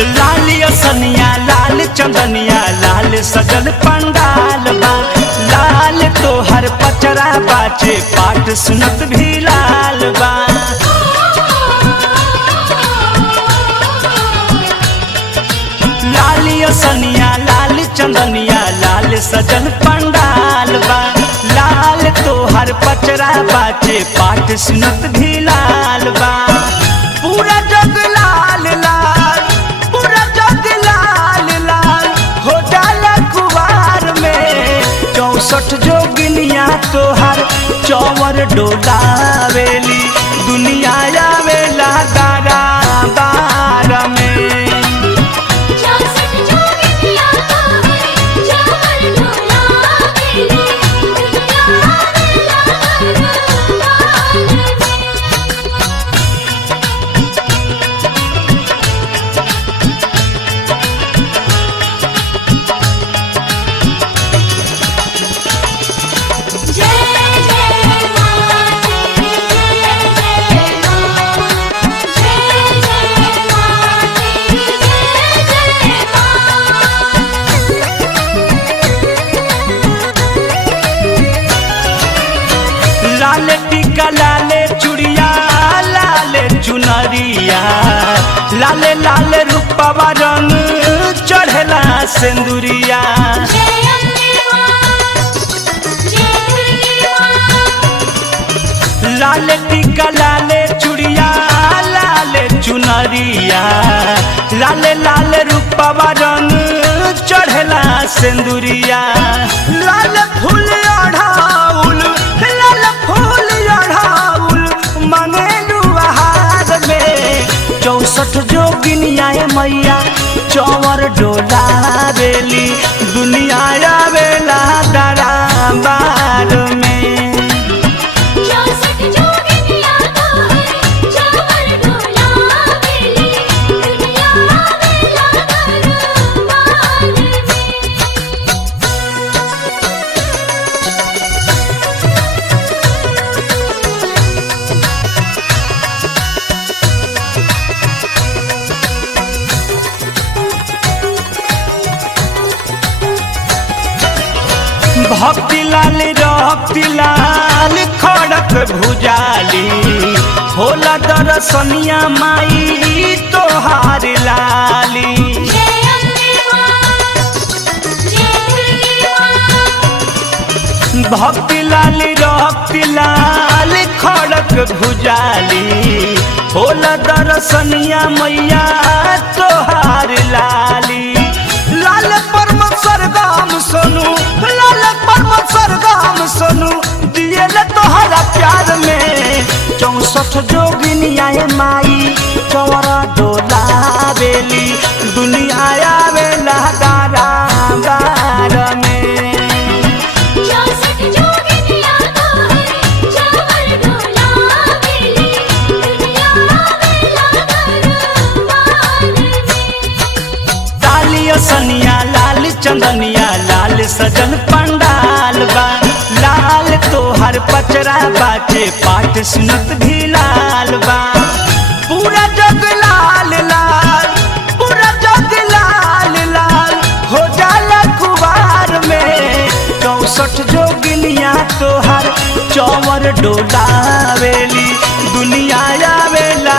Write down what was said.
लालिया सनिया लाल चंदनिया लाल सजल पंडाल बा। लाल तोहर पचरा बाचे पाठ सुनत भी लाल बा। लालिया सनिया लाल चंदनिया लाल सजल पंडाल बा। लाल तोहर पचरा बाचे पाठ सुनत भी लाल बा। पूरा जग लाल लाल, पूरा जग लाल लाल हो डाला कुवार में। 64 जोगिनिया तोहर चौवर डोलावेली, दुनिया आवेला दारा बार में। लाले टीका लाले चुड़िया लाले चुनरिया, लाले लाले रूपवा रंग चढ़ला सिंदूरिया। लाले टीका लाले चुड़िया लाले चुनरिया, लाले लाले रूपवा रंग चढ़ला सिंदूरिया। लाल फूल ओढ़ाउल, लाल फूल ओढ़ाउल मंगेलू आहार में। 64 जोगिनिया मैया चौवर डोलावेली, दुनिया आवेला दारा बार में। भक्ति लाल रक्ति लाल खड़क भुजाली, होला दरसनिया माई तोहार लाली। भक्ति लाल रक्ति लाल खड़क भुजाली, होला दरसनिया मैया तोहार लाली। लाल परम सरगम सोनू, लाल परम सरगम सोनू दियल तोहरा प्यार में। 64 जोगिनिया माई चौरा डोलावेली, दुनिया आवेला दारा बार में। सनिया लाल चंदनिया लाल सजल पंडाल बा। लाल तोहर पचरा बाचे पाठ सुनत भी लाल बा। पूरा जग लाल लाल, पूरा जग लाल लाल हो जाला कुवार में। 64 जोगिनिया तोहर चौवर डोलावेली, दुनिया आवेला।